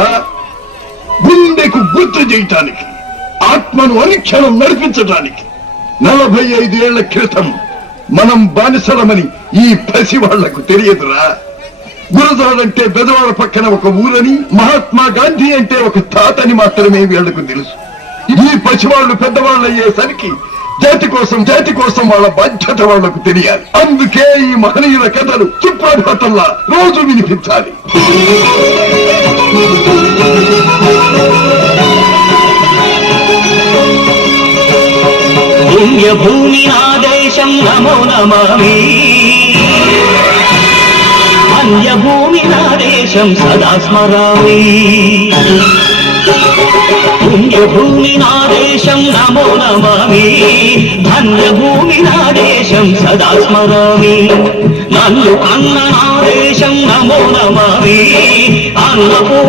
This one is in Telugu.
కాదురా, గుండెకు గుర్తు చేయటానికి, ఆత్మను అనుక్షణం నడిపించటానికి. 45 ఏళ్ల క్రితం మనం బానిసలమని ఈ పసి వాళ్లకు తెలియదురా. గురజాడంటే బెదవాడ పక్కన ఒక ఊరని, మహాత్మా గాంధీ అంటే ఒక తాతని మాత్రమే వీళ్లకు తెలుసు. ఈ పసివాళ్లు పెద్దవాళ్ళయ్యేసరికి జాతి కోసం వాళ్ళ బాధ్యత వాళ్లకు తెలియాలి. అందుకే ఈ మహనీయుల కథలు సుప్రభాతంలా రోజు వినిపించాలి. పుణ్యభూమి ఆదేశం నమో నమామి, అన్యభూమి నాదేశం సదా స్మరామి. పుణ్యభూమి నాదేశం నమో నమామి, ధన్యభూమి నాదేశం సదా స్మరామి. నన్ను కన్న నాదేశం నమో నమామి, అన్నపూర్ణ